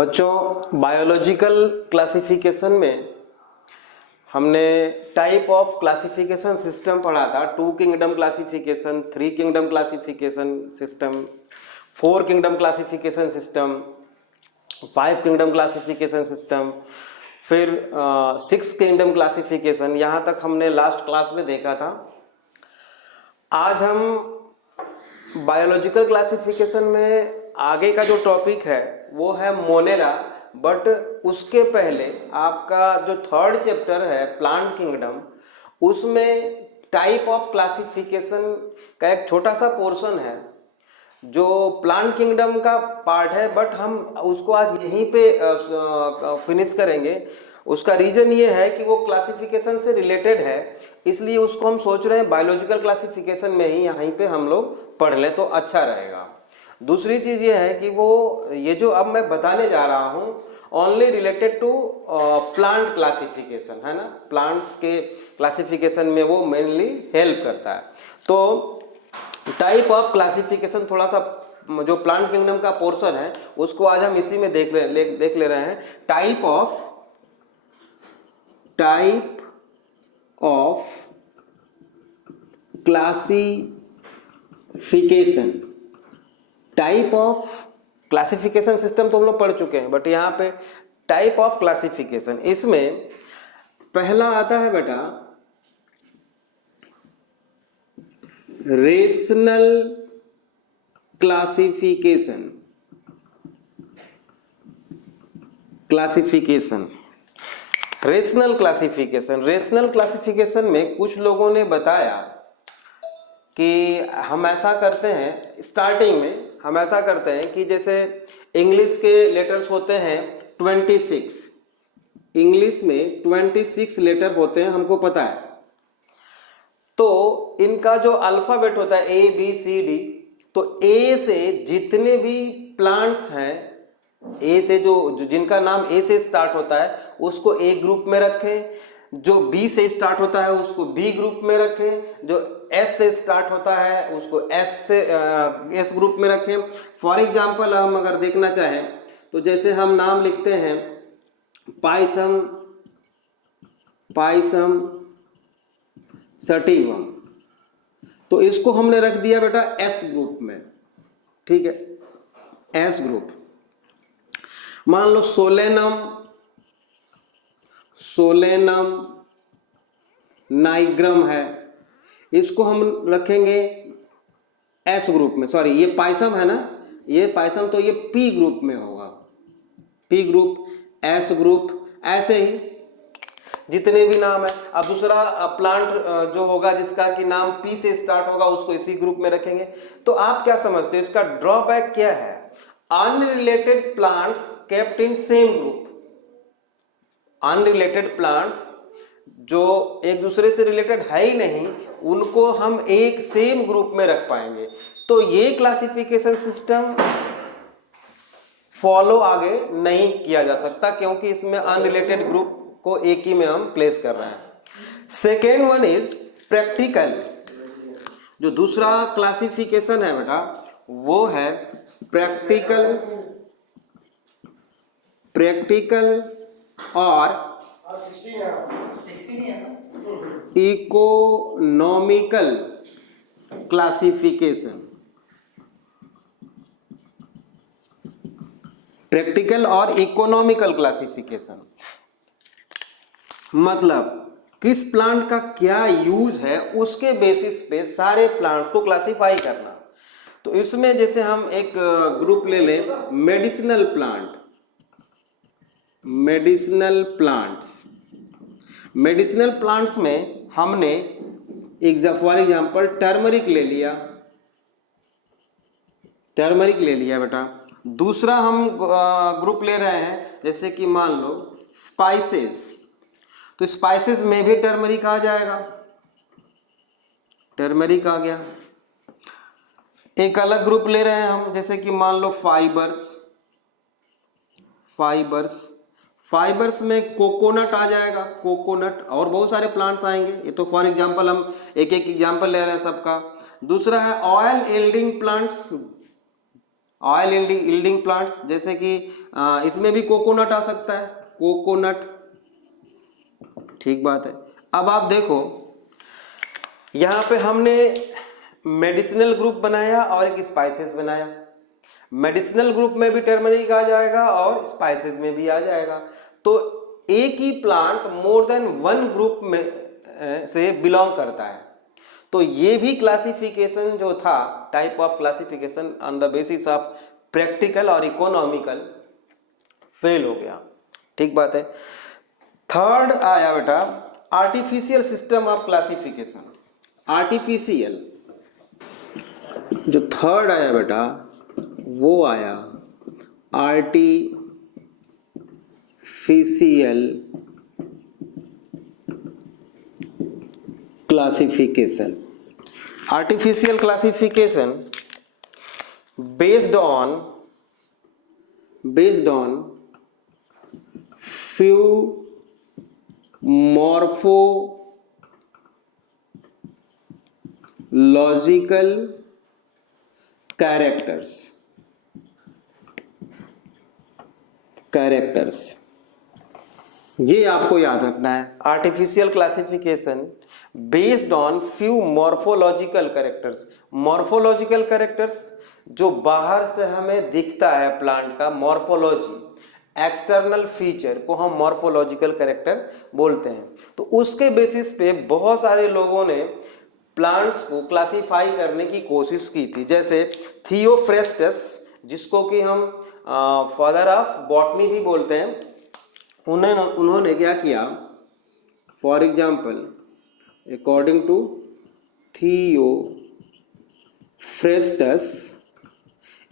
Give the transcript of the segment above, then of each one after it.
बच्चों biological classification में हमने टाइप ऑफ क्लासिफिकेशन सिस्टम पढ़ा था। 2 kingdom classification, 3 kingdom classification system, 4 kingdom classification system, 5 kingdom classification system, फिर 6 किंगडम क्लासिफिकेशन। यहाँ तक हमने लास्ट क्लास में देखा था। आज हम बायोलॉजिकल क्लासिफिकेशन में आगे का जो टॉपिक है वो है मोनेरा, बट उसके पहले आपका जो 3rd चैप्टर है प्लांट किंगडम, उसमें टाइप ऑफ क्लासिफिकेशन का एक छोटा सा पोर्शन है जो प्लांट किंगडम का पार्ट है, बट हम उसको आज यहीं पे फिनिश करेंगे। उसका रीजन ये है कि वो क्लासिफिकेशन से रिलेटेड है, इसलिए उसको हम सोच रहे हैं बायोलॉजिकल क्लासिफिकेशन में ही यहीं पे हम लोग पढ़ लें तो अच्छा रहेगा। दूसरी चीज ये है कि वो ये जो अब मैं बताने जा रहा हूँ only related to plant classification है ना, प्लांट्स के क्लासिफिकेशन में वो मेनली हेल्प करता है। तो टाइप ऑफ क्लासिफिकेशन थोड़ा सा जो प्लांट किंगडम का पोर्शन है उसको आज हम इसी में देख ले रहे हैं। Type of classification. Type of classification system तो हम लोग पढ़ चुके हैं, बट यहाँ पे टाइप ऑफ क्लासिफिकेशन, इसमें पहला आता है बेटा रेशनल क्लासिफिकेशन। रेशनल क्लासिफिकेशन में कुछ लोगों ने बताया कि हम ऐसा करते हैं, स्टार्टिंग में हम ऐसा करते हैं कि जैसे इंग्लिश के लेटर्स होते हैं 26, इंग्लिश में 26 लेटर होते हैं, हमको पता है। तो इनका जो अल्फाबेट होता है A B C D, तो A से जितने भी प्लांट्स हैं, A से जो जिनका नाम A से स्टार्ट होता है उसको A ग्रुप में रखें, जो B से स्टार्ट होता है उसको B ग्रुप में रखें, जो S से स्टार्ट होता है उसको S ग्रुप में रखें। फॉर एग्जाम्पल हम अगर देखना चाहें तो जैसे हम नाम लिखते हैं पाइसम सटीवम, तो इसको हमने रख दिया बेटा S ग्रुप में, ठीक है, S ग्रुप। मान लो सोलेनम नाइग्रम है, इसको हम रखेंगे S ग्रुप में। सॉरी, ये पाइसम है ना, ये पाइसम, तो ये P ग्रुप में होगा, P ग्रुप, S ग्रुप, ऐसे ही जितने भी नाम है। अब दूसरा प्लांट जो होगा जिसका कि नाम P से स्टार्ट होगा उसको इसी ग्रुप में रखेंगे। तो आप क्या समझते हो इसका ड्रॉबैक क्या है? Unrelated plants kept in same group. Unrelated plants जो एक दूसरे से रिलेटेड है ही नहीं, उनको हम एक सेम ग्रुप में रख पाएंगे। तो ये क्लासिफिकेशन सिस्टम फॉलो आगे नहीं किया जा सकता, क्योंकि इसमें अनरिलेटेड ग्रुप को एक ही में हम प्लेस कर रहे हैं। Second one is practical. जो दूसरा क्लासिफिकेशन है बेटा वो है प्रैक्टिकल और इकोनॉमिकल क्लासिफिकेशन। प्रैक्टिकल और इकोनॉमिकल क्लासिफिकेशन मतलब किस प्लांट का क्या यूज है उसके बेसिस पे सारे प्लांट्स को क्लासिफाई करना। तो इसमें जैसे हम एक ग्रुप ले लें मेडिसिनल प्लांट्स में हमने फॉर एग्जांपल टर्मरिक ले लिया बेटा। दूसरा हम ग्रुप ले रहे हैं जैसे कि मान लो स्पाइसेस, तो स्पाइसेस में भी टर्मरिक आ जाएगा, टर्मरिक आ गया। एक अलग ग्रुप ले रहे हैं हम जैसे कि मान लो फाइबर्स में कोकोनट आ जाएगा, कोकोनट, और बहुत सारे प्लांट्स आएंगे। ये तो फॉर एग्जांपल हम एक एग्जांपल ले रहे हैं सबका। दूसरा है oil yielding plants, oil yielding plants, जैसे कि इसमें भी कोकोनट आ सकता है, कोकोनट, ठीक बात है। अब आप देखो यहाँ पे हमने मेडिसिनल ग्रुप बनाया और एक स्पाइसेस बनाया। मेडिसिनल ग्रुप में भी टर्मरिक आ जाएगा और स्पाइसेस में भी आ जाएगा। तो एक ही plant more than one group में से बिलोंग करता है। तो ये भी क्लासिफिकेशन जो था, type of classification on the basis of practical और इकोनॉमिकल, फेल हो गया, ठीक बात है। थर्ड आया बेटा artificial system of classification. Artificial जो थर्ड आया बेटा वो आया artificial classification. Artificial classification based on few morphological characters ये आपको याद रखना है। Artificial classification based on few morphological characters. Morphological characters जो बाहर से हमें दिखता है प्लांट का मॉर्फोलॉजी, एक्सटर्नल फीचर को हम मॉर्फोलॉजिकल कैरेक्टर बोलते हैं। तो उसके बेसिस पे बहुत सारे लोगों ने प्लांट्स को क्लासिफाई करने की कोशिश की थी, जैसे थियोफ्रेस्टस, जिसको कि हम फादर ऑफ बॉटनी भी बोलते हैं। उन्होंने क्या किया, for example according to Theophrastus,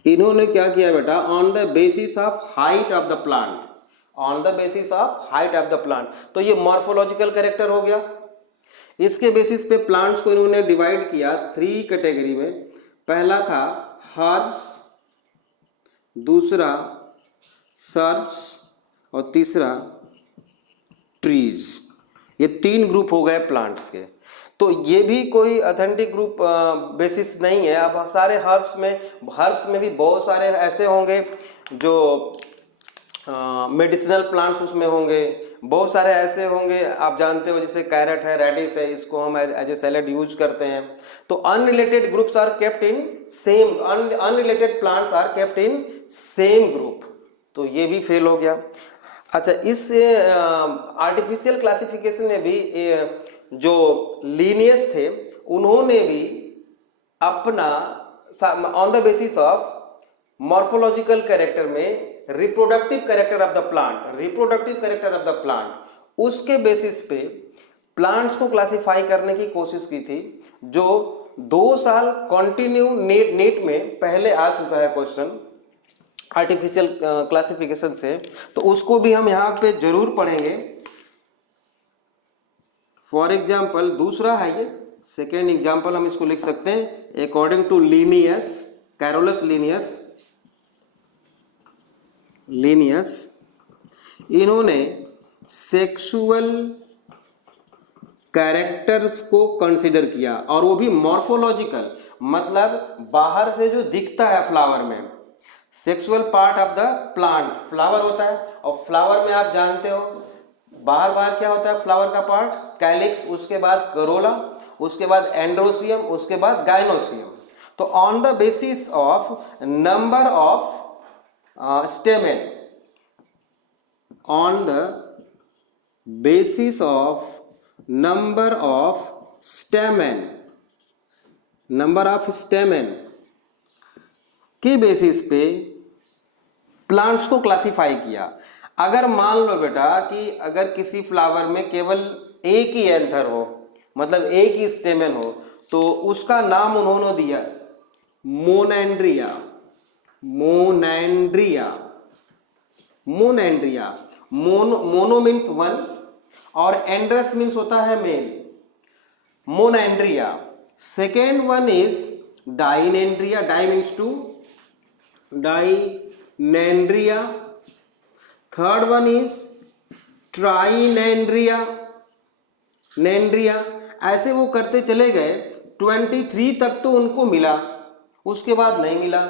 इन्होंने क्या किया बेटा, on the basis of height of the plant, on the basis of height of the plant. तो ये मॉर्फोलॉजिकल कैरेक्टर हो गया। इसके बेसिस पे प्लांट्स को इन्होंने डिवाइड किया 3 कैटेगरी में। पहला था हर्ब्स, दूसरा सर्ब्स और तीसरा ट्रीज। ये 3 ग्रुप हो गए प्लांट्स के। तो ये भी कोई ऑथेंटिक ग्रुप बेसिस नहीं है। अब सारे हर्ब्स में भी बहुत सारे ऐसे होंगे जो मेडिसिनल प्लांट्स उसमें होंगे, बहुत सारे ऐसे होंगे आप जानते हो, जैसे कैरेट है, रेडिश है, इसको हम एज ए सैलेड यूज करते हैं। तो unrelated groups are kept in same, unrelated plants are kept in same group. तो ये भी फेल हो गया। अच्छा, इस आर्टिफिशियल क्लासिफिकेशन में भी जो लीनियस थे उन्होंने भी अपना on the basis of morphological character में reproductive character of the plant, उसके बेसिस पे प्लांट्स को क्लासिफाई करने की कोशिश की थी, जो 2 साल कंटिन्यू नेट में पहले आ चुका है क्वेश्चन आर्टिफिशियल क्लासिफिकेशन से। तो उसको भी हम यहाँ पे जरूर पढ़ेंगे। फॉर एग्जाम्पल दूसरा है ये, सेकेंड एग्जाम्पल हम इसको लिख सकते हैं, according to Linnaeus, Carolus Linnaeus, इन्होंने सेक्सुअल कैरेक्टर्स को कंसीडर किया, और वो भी मॉर्फोलॉजिकल, मतलब बाहर से जो दिखता है फ्लावर में। Sexual part of the plant, flower होता है, और फ्लावर में आप जानते हो बाहर क्या होता है फ्लावर का पार्ट, कैलिक्स, उसके बाद करोला, उसके बाद एंड्रोसियम, उसके बाद गाइनोसियम। तो on the basis of number of stamen, on the basis of number of stamen के बेसिस पे प्लांट्स को क्लासिफाई किया। अगर मान लो बेटा कि अगर किसी फ्लावर में केवल एक ही एंथर हो, मतलब एक ही स्टेमेन हो, तो उसका नाम उन्होंने दिया मोनेंड्रिया। मोनो मीन्स 1 और एंड्रस मीन्स होता है male, monandria. Second one is diandria, di means 2, डाइनेंड्रिया। थर्ड वन इज ट्राइनेंड्रिया, ऐसे वो करते चले गए। 23 तक तो उनको मिला, उसके बाद नहीं मिला।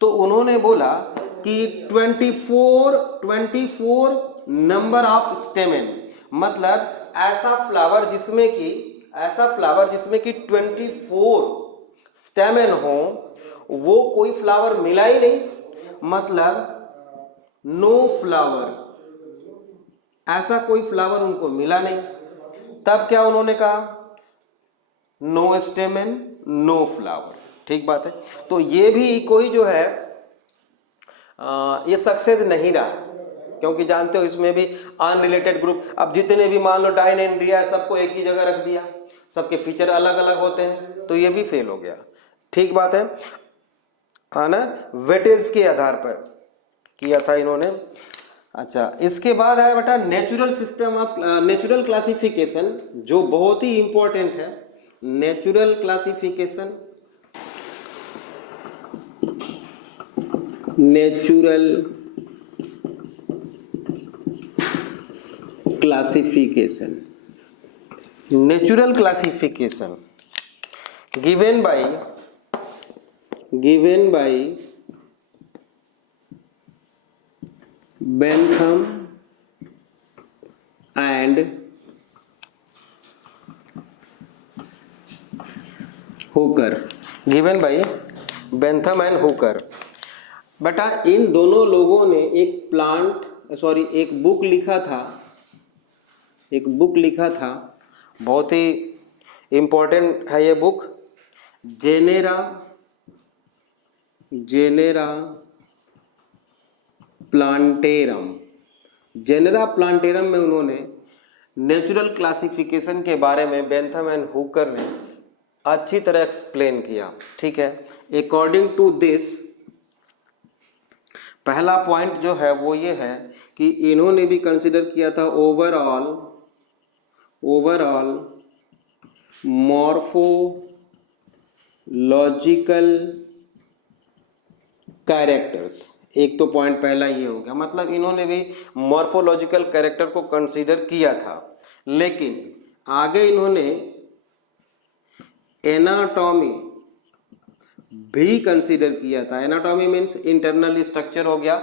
तो उन्होंने बोला कि 24 नंबर ऑफ स्टेमेन, मतलब ऐसा फ्लावर जिसमें कि 24 स्टेमेन हो, वो कोई फ्लावर मिला ही नहीं, मतलब नो फ्लावर, ऐसा कोई फ्लावर उनको मिला नहीं। तब क्या उन्होंने कहा, नो स्टेमेन नो फ्लावर। ठीक बात है। तो ये भी कोई जो है ये सक्सेस नहीं रहा, क्योंकि जानते हो इसमें भी अनरिलेटेड ग्रुप, अब जितने भी मान लो डायनेंड्रिया है सबको एक ही जगह रख दिया, सबके फीचर अलग अलग होते हैं, तो ये भी फेल हो गया। ठीक बात है ना, वेटेज के आधार पर किया था इन्होंने। अच्छा, इसके बाद है बेटा नेचुरल क्लासिफिकेशन, जो बहुत ही इंपॉर्टेंट है। Natural classification, natural classification given by Bentham and Hooker, बेटा इन दोनों लोगों ने एक बुक लिखा था, बहुत ही इंपॉर्टेंट है ये बुक, जेनेरा प्लांटेरम में उन्होंने नेचुरल क्लासिफिकेशन के बारे में बेंथम एंड हुकर ने अच्छी तरह एक्सप्लेन किया। ठीक है, अकॉर्डिंग टू दिस, पहला पॉइंट जो है वो ये है कि इन्होंने भी कंसिडर किया था ओवरऑल मॉर्फोलॉजिकल कैरेक्टर्स। एक तो पॉइंट पहला ये हो गया, मतलब इन्होंने भी मॉर्फोलॉजिकल कैरेक्टर को कंसीडर किया था, लेकिन आगे इन्होंने एनाटॉमी भी कंसीडर किया था। एनाटॉमी मीन्स इंटरनल स्ट्रक्चर हो गया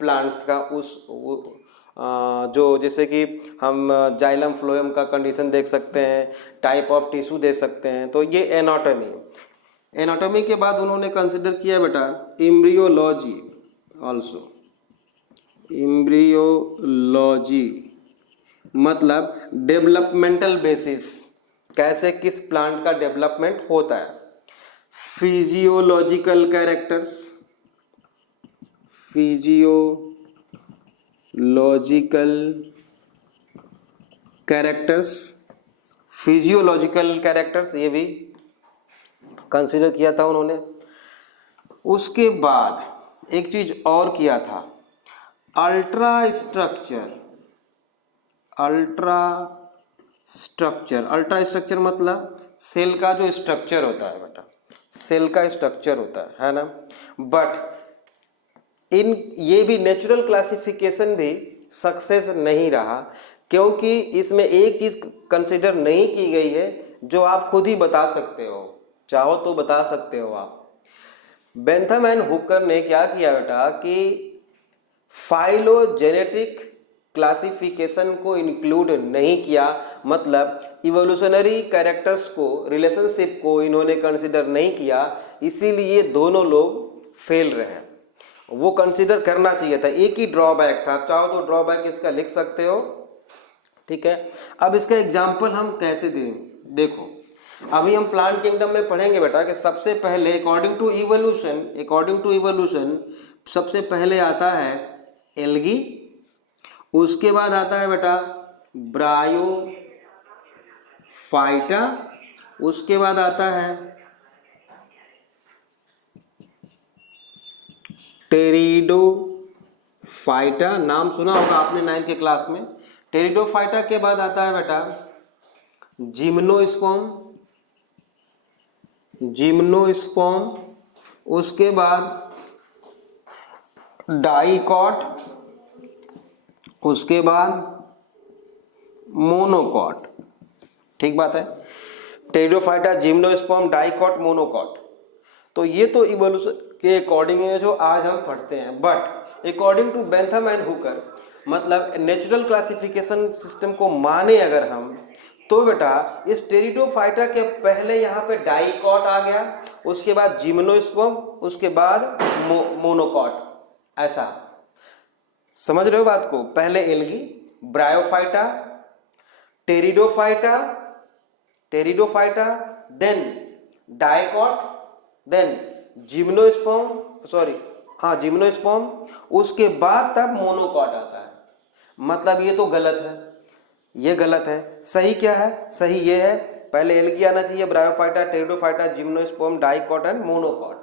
प्लांट्स का, जो जैसे कि हम जाइलम फ्लोएम का कंडीशन देख सकते हैं, टाइप ऑफ टिश्यू देख सकते हैं, तो ये एनाटॉमी के बाद उन्होंने कंसिडर किया बेटा एम्ब्रियोलॉजी ऑल्सो। एम्ब्रियोलॉजी मतलब डेवलपमेंटल बेसिस, कैसे किस प्लांट का डेवलपमेंट होता है। फिजियोलॉजिकल कैरेक्टर्स, फिजियोलॉजिकल कैरेक्टर्स ये भी कंसीडर किया था उन्होंने। उसके बाद एक चीज और किया था, अल्ट्रा स्ट्रक्चर मतलब सेल का जो स्ट्रक्चर होता है बेटा, सेल का स्ट्रक्चर होता है ना। बट ये भी नेचुरल क्लासिफिकेशन भी सक्सेस नहीं रहा, क्योंकि इसमें एक चीज कंसीडर नहीं की गई है जो आप खुद ही बता सकते हो, चाहो तो बता सकते हो आप। बेंथम एंड हुकर ने क्या किया बेटा कि फाइलोजेनेटिक क्लासिफिकेशन को इंक्लूड नहीं किया, मतलब इवोल्यूशनरी कैरेक्टर्स को, रिलेशनशिप को इन्होंने कंसीडर नहीं किया, इसीलिए दोनों लोग फेल रहे। वो कंसीडर करना चाहिए था, एक ही ड्रॉबैक था, चाहो तो ड्रॉबैक इसका लिख सकते हो। ठीक है, अब इसका एग्जाम्पल हम कैसे दें, देखो अभी हम प्लांट किंगडम में पढ़ेंगे बेटा कि सबसे पहले अकॉर्डिंग टू इवोल्यूशन सबसे पहले आता है एल्गी, उसके बाद आता है बेटा ब्रायोफाइटा, उसके बाद आता है टेरिडोफाइटा, नाम सुना होगा आपने 9th के क्लास में। टेरिडोफाइटा के बाद आता है बेटा जिम्नोस्पर्म, उसके बाद डाइकॉट, उसके बाद मोनोकॉट। ठीक बात है, टेरिडोफाइटा, जिम्नोस्पर्म, डाइकॉट, मोनोकॉट। तो ये तो इवोल्यूशन के अकॉर्डिंग है जो आज हम पढ़ते हैं, but according to Bentham and Hooker, मतलब नेचुरल क्लासिफिकेशन सिस्टम को माने अगर हम, तो बेटा इस टेरिडोफाइटा के पहले यहाँ पे डाइकॉट आ गया, उसके बाद जिम्नोस्पर्म, उसके बाद मोनोकॉट, ऐसा समझ रहे हो बात को। पहले algae, bryophyta, pteridophyta, then dicot, then gymnosperm, उसके बाद तब मोनोकॉट आता है। मतलब ये तो गलत है, ये गलत है। सही क्या है? सही ये है, पहले एल्गी आना चाहिए, bryophyta, pteridophyta, gymnosperm, dicot and monocot,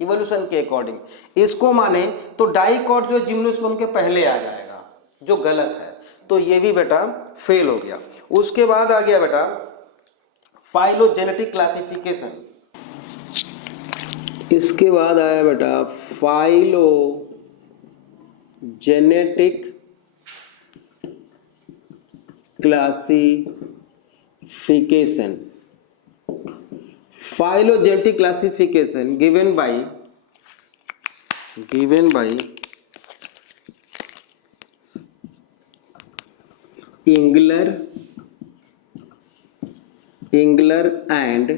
evolution के अकॉर्डिंग। इसको माने तो डाइकॉट जो जिम्नोस्पर्म के पहले आ जाएगा, जो गलत है, तो ये भी बेटा फेल हो गया। उसके बाद आ गया बेटा फाइलोजेनेटिक क्लासिफिकेशन। इसके बाद आया बेटा phylogenetic classification. Phylogenetic classification given by Engler and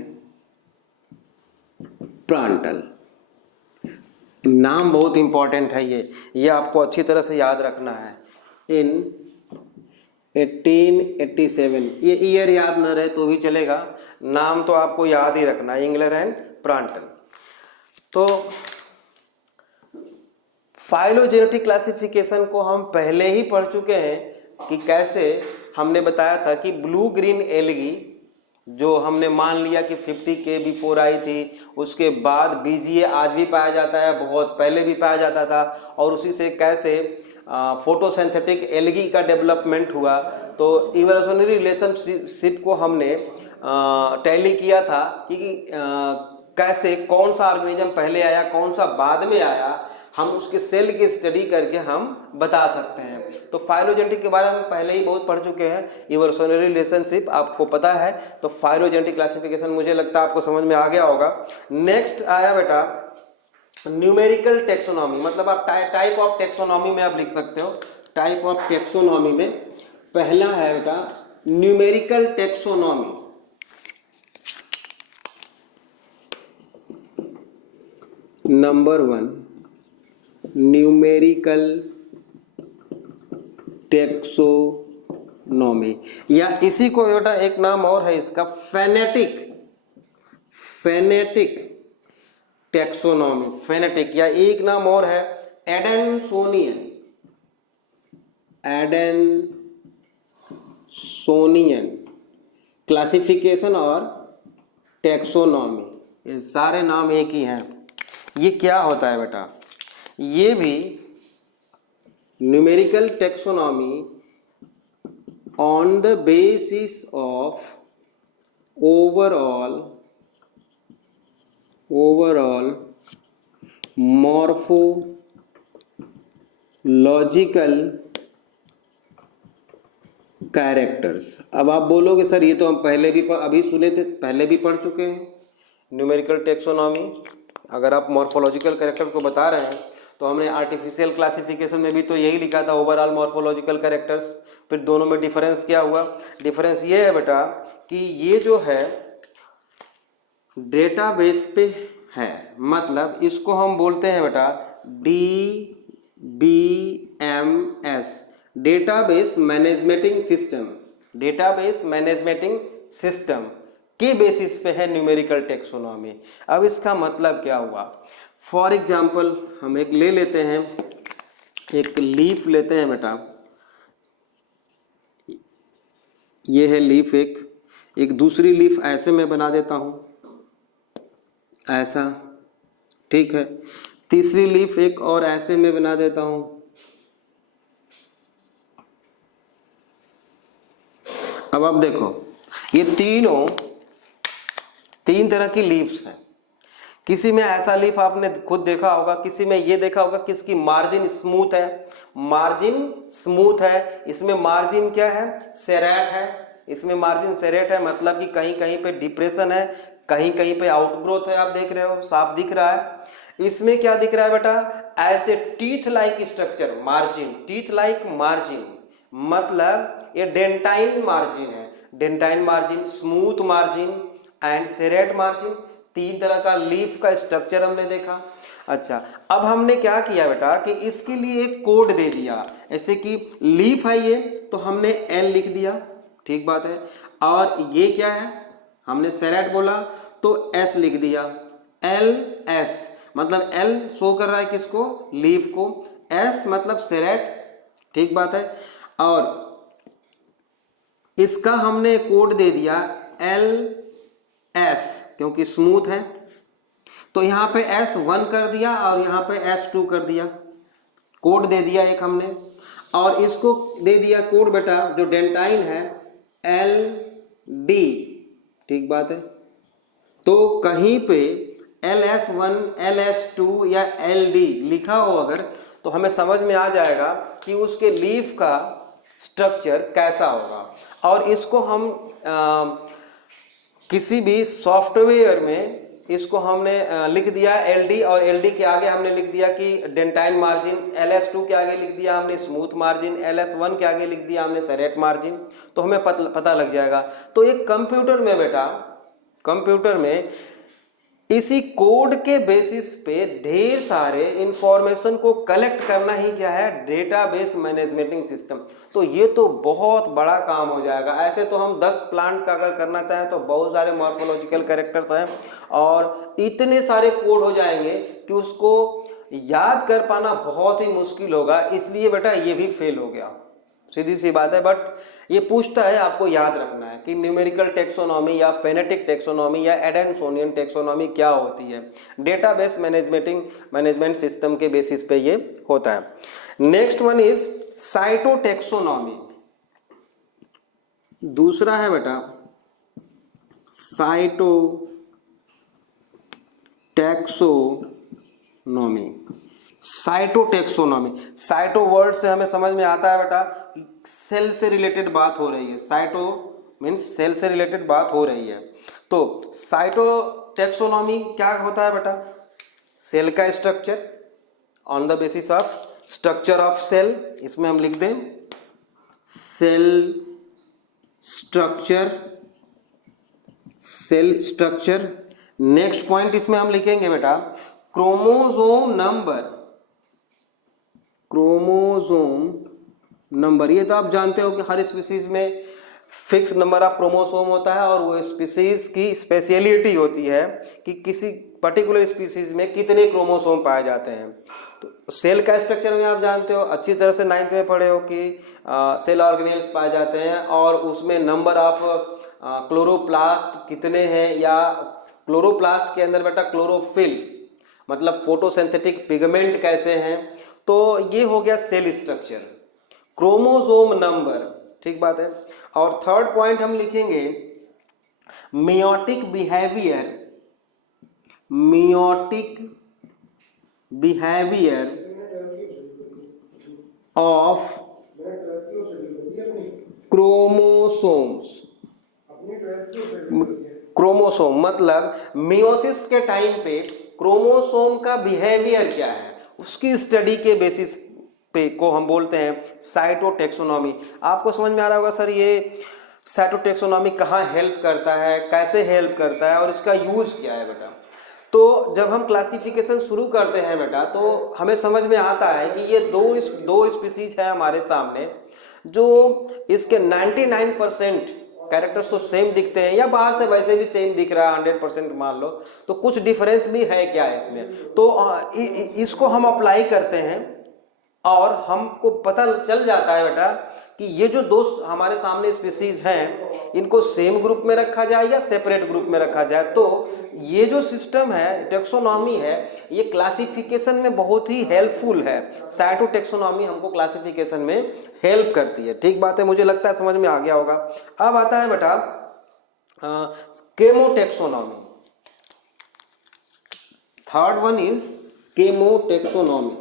Prandtl। नाम बहुत इंपॉर्टेंट है, ये आपको अच्छी तरह से याद रखना है। इन 1887, ये ईयर याद न रहे तो भी चलेगा, नाम तो आपको याद ही रखना है, इंगलर एंड प्रांटल। तो फाइलोजेनेटिक क्लासिफिकेशन को हम पहले ही पढ़ चुके हैं कि कैसे हमने बताया था कि ब्लू ग्रीन एल्गी जो हमने मान लिया कि 50 के बिफोर आई थी, उसके बाद बीजीए आज भी पाया जाता है, बहुत पहले भी पाया जाता था, और उसी से कैसे फोटोसिंथेटिक एल्गी का डेवलपमेंट हुआ। तो इवोल्यूशनरी रिलेशनशिप को हमने टैली किया था कि कैसे कौन सा ऑर्गेनिज्म पहले आया, कौन सा बाद में आया, हम उसके सेल की स्टडी करके हम बता सकते हैं। तो फाइलोजेनेटिक के बारे में हम पहले ही बहुत पढ़ चुके हैं, इवोल्यूशनरी रिलेशनशिप आपको पता है। तो फाइलोजेनेटिक क्लासिफिकेशन मुझे लगता है आपको समझ में आ गया होगा। नेक्स्ट आया बेटा न्यूमेरिकल टेक्सोनॉमी, मतलब आप टाइप ऑफ टेक्सोनॉमी में आप लिख सकते हो। टाइप ऑफ टेक्सोनॉमी में पहला है बेटा numerical taxonomy. Number 1 numerical taxonomy, या इसी को बेटा एक नाम और है इसका फेनेटिक टेक्सोनॉमी, फेनेटिक, या एक नाम और है एडेनसोनियन क्लासिफिकेशन और टेक्सोनॉमी, ये सारे नाम एक ही हैं। ये क्या होता है बेटा? ये भी numerical taxonomy on the basis of overall morphological characters. अब आप बोलोगे सर ये तो हम पहले भी अभी सुने थे, पहले भी पढ़ चुके हैं न्यूमेरिकल टेक्सोनॉमी। अगर आप मॉर्फोलॉजिकल कैरेक्टर को बता रहे हैं तो हमने आर्टिफिशियल क्लासिफिकेशन में भी तो यही लिखा था, ओवरऑल मॉर्फोलॉजिकल कैरेक्टर्स। फिर दोनों में डिफरेंस क्या हुआ? डिफरेंस ये है बेटा कि ये जो है डेटाबेस पे है, मतलब इसको हम बोलते हैं बेटा DBMS, डेटाबेस मैनेजमेंटिंग सिस्टम के बेसिस पे है न्यूमेरिकल टेक्सोनॉमी। अब इसका मतलब क्या हुआ? फॉर एग्जाम्पल हम एक ले लेते हैं, एक लीफ लेते हैं बेटा, ये है लीफ, एक दूसरी लीफ ऐसे में बना देता हूं, ऐसा, ठीक है। तीसरी लीफ एक और ऐसे में बना देता हूं, अब आप देखो ये तीन तरह की लीव्स हैं। किसी में ऐसा लीफ आपने खुद देखा होगा, किसी में ये देखा होगा कि इसकी मार्जिन स्मूथ है, इसमें मार्जिन क्या है? सेरेट है। इसमें मार्जिन सेरेट है, मतलब कि कहीं कहीं पे डिप्रेशन है, कहीं कहीं पे आउटग्रोथ है, आप देख रहे हो, साफ दिख रहा है। इसमें क्या दिख रहा है बेटा, ऐसे teeth like structure, margin, teeth like margin, मतलब ये डेंटाइन मार्जिन है, dentate margin, smooth margin and serrate margin, तीन तरह का लीफ का स्ट्रक्चर हमने देखा। अच्छा, अब हमने क्या किया बेटा कि इसके लिए एक कोड दे दिया, ऐसे कि लीफ है ये तो हमने एल लिख दिया, ठीक बात है, और ये क्या है, हमने सेरेट बोला तो एस लिख दिया, एल एस, मतलब एल शो कर रहा है किसको, लीफ को, एस मतलब सेरेट, ठीक बात है, और इसका हमने कोड दे दिया एल एस, क्योंकि स्मूथ है तो यहां पे S1 कर दिया और यहां पे S2 कर दिया, कोड दे दिया एक हमने, और इसको दे दिया कोड बेटा जो डेंटाइन है LD, ठीक बात है। तो कहीं पे LS1, LS2 या LD लिखा हो अगर तो हमें समझ में आ जाएगा कि उसके लीफ का स्ट्रक्चर कैसा होगा, और इसको हम किसी भी सॉफ्टवेयर में इसको हमने लिख दिया LD, और LD के आगे हमने लिख दिया कि डेंटाइन मार्जिन, LS2 के आगे लिख दिया हमने स्मूथ मार्जिन, LS1 के आगे लिख दिया हमने सेरेट मार्जिन, तो हमें पता लग जाएगा। तो एक कंप्यूटर में बेटा, कंप्यूटर में इसी कोड के बेसिस पे ढेर सारे इंफॉर्मेशन को कलेक्ट करना ही क्या है, डेटाबेस मैनेजमेंटिंग सिस्टम। तो ये तो बहुत बड़ा काम हो जाएगा। ऐसे तो हम 10 प्लांट का अगर करना चाहें तो बहुत सारे मॉर्फोलॉजिकल कैरेक्टर्स हैं और इतने सारे कोड हो जाएंगे कि उसको याद कर पाना बहुत ही मुश्किल होगा, इसलिए बेटा ये भी फेल हो गया, सीधी सी बात है। बट ये पूछता है, आपको याद रखना है कि न्यूमेरिकल टेक्सोनॉमी या फेनेटिक टेक्सोनॉमी या एडेनसोनियन टेक्सोनॉमी क्या होती है, डेटाबेस मैनेजमेंट सिस्टम के बेसिस पे ये होता है। नेक्स्ट वन इज साइटोटेक्सोनॉमी, दूसरा है बेटा साइटोटेक्सोनॉमी। साइटोटेक्सोनॉमी, साइटो वर्ड से हमें समझ में आता है बेटा सेल से रिलेटेड बात हो रही है, साइटो मीन्स सेल से रिलेटेड बात हो रही है। तो साइटोटेक्सोनॉमी क्या होता है बेटा, सेल का structure on the basis of structure of cell, इसमें हम लिख दें cell structure, cell structure. Next point इसमें हम लिखेंगे बेटा क्रोमोसोम नंबर, क्रोमोसोम नंबर। ये तो आप जानते हो कि हर स्पीसीज में फिक्स नंबर ऑफ क्रोमोसोम होता है और वो स्पीसीज की स्पेशलिटी होती है कि किसी पर्टिकुलर स्पीसीज में कितने क्रोमोसोम पाए जाते हैं। तो सेल का स्ट्रक्चर में आप जानते हो अच्छी तरह से 9th में पढ़े हो कि सेल ऑर्गेनेल्स पाए जाते हैं और उसमें नंबर ऑफ क्लोरोप्लास्ट कितने हैं, या क्लोरोप्लास्ट के अंदर बेटा क्लोरोफिल मतलब फोटोसिंथेटिक पिगमेंट कैसे हैं। तो ये हो गया सेल स्ट्रक्चर, क्रोमोसोम नंबर, ठीक बात है। और थर्ड पॉइंट हम लिखेंगे meiotic behaviour, meiotic behaviour of chromosomes. Chromosome मतलब मियोसिस के टाइम पे क्रोमोसोम का बिहेवियर क्या है उसकी स्टडी के बेसिस पे को हम बोलते हैं साइटोटेक्सोनॉमी। आपको समझ में आ रहा होगा सर ये साइटोटेक्सोनॉमी कहाँ हेल्प करता है, कैसे हेल्प करता है और इसका यूज क्या है बेटा। तो जब हम क्लासिफिकेशन शुरू करते हैं बेटा तो हमें समझ में आता है कि ये दो स्पीसीज है हमारे सामने जो इसके 99% कैरेक्टर्स तो सेम दिखते हैं या बाहर से वैसे भी सेम दिख रहा है 100% मान लो, तो कुछ डिफरेंस भी है क्या इसमें। तो इसको हम अप्लाई करते हैं और हमको पता चल जाता है बेटा कि ये जो दो हमारे सामने स्पीसीज हैं इनको सेम ग्रुप में रखा जाए या सेपरेट ग्रुप में रखा जाए। तो ये जो सिस्टम है टेक्सोनॉमी है ये क्लासिफिकेशन में बहुत ही हेल्पफुल है। साइटोटेक्सोनॉमी हमको क्लासिफिकेशन में हेल्प करती है, ठीक बात है। मुझे लगता है समझ में आ गया होगा। अब आता है बेटा chemotaxonomy. Third one is chemotaxonomy,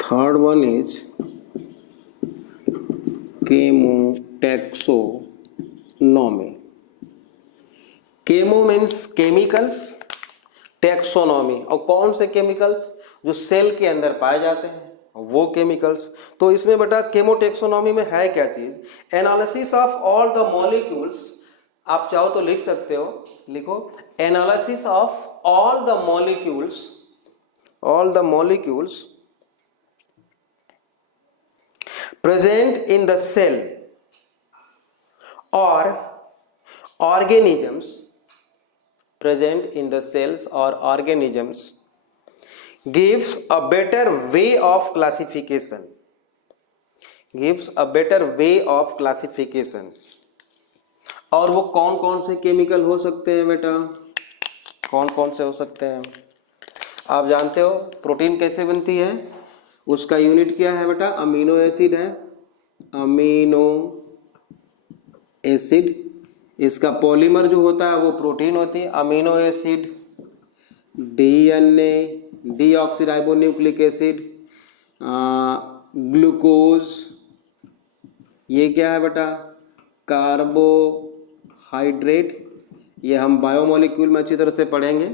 third one is chemotaxonomy. Chemo means chemicals, taxonomy, और कौन से केमिकल्स जो सेल के अंदर पाए जाते हैं वो केमिकल्स। तो इसमें बेटा केमोटेक्सोनॉमी में है क्या चीज, analysis of all the molecules, आप चाहो तो लिख सकते हो, लिखो analysis of all the molecules present in the cell or organisms present in the cells or organisms gives a better way of classification, gives a better way of classification। और वो कौन कौन से केमिकल हो सकते हैं बेटा, कौन कौन से हो सकते हैं? आप जानते हो प्रोटीन कैसे बनती है, उसका यूनिट क्या है बेटा, अमीनो एसिड है, अमीनो एसिड। इसका पॉलीमर जो होता है वो प्रोटीन होती है, amino acid, DNA, deoxyribonucleic acid, glucose, ये क्या है बेटा, कार्बोहाइड्रेट। ये हम बायोमोलिक्यूल में अच्छी तरह से पढ़ेंगे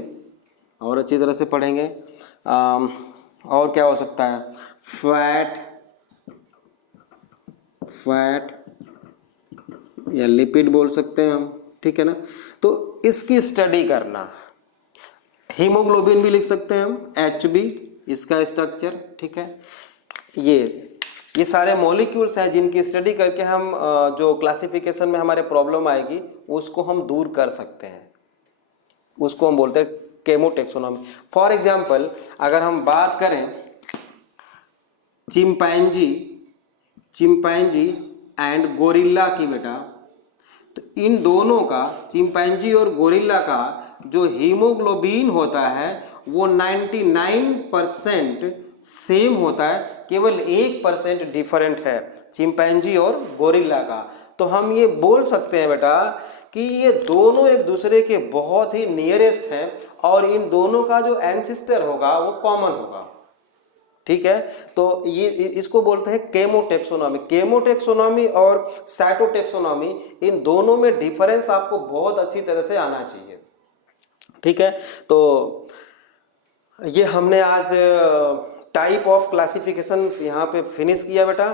और अच्छी तरह से पढ़ेंगे। और क्या हो सकता है, फैट या लिपिड बोल सकते हैं हम, ठीक है ना। तो इसकी स्टडी करना, हीमोग्लोबिन भी लिख सकते हैं हम, HB इसका स्ट्रक्चर, ठीक है। ये सारे मॉलिक्यूल्स हैं जिनकी स्टडी करके हम जो क्लासिफिकेशन में हमारे प्रॉब्लम आएगी उसको हम दूर कर सकते हैं, उसको हम बोलते हैं केमोटेक्सोनॉमी। फॉर एग्जाम्पल अगर हम बात करें चिंपैंजी एंड गोरिल्ला की बेटा, तो इन दोनों का, चिंपैंजी और गोरिल्ला का जो हीमोग्लोबिन होता है वो 99% सेम होता है, केवल 1% डिफरेंट है चिंपैंजी और गोरिल्ला का। तो हम ये बोल सकते हैं बेटा कि ये दोनों एक दूसरे के बहुत ही नियरेस्ट हैं और इन दोनों का जो एंसिस्टर होगा वो कॉमन होगा, ठीक है। तो ये इसको बोलते हैं केमोटेक्सोनॉमी। केमोटेक्सोनॉमी और साइटोटेक्सोनॉमी, इन दोनों में डिफरेंस आपको बहुत अच्छी तरह से आना चाहिए, ठीक है। तो ये हमने आज टाइप ऑफ क्लासिफिकेशन यहाँ पे फिनिश किया बेटा।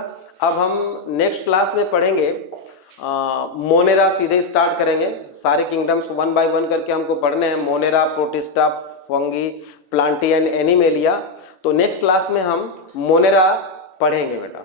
अब हम नेक्स्ट क्लास में पढ़ेंगे मोनेरा, सीधे स्टार्ट करेंगे, सारे किंगडम्स 1 बाय 1 करके हमको पढ़ने हैं, मोनेरा, प्रोटिस्टा, फंगी, प्लांटियन, एनिमेलिया। तो नेक्स्ट क्लास में हम मोनेरा पढ़ेंगे बेटा।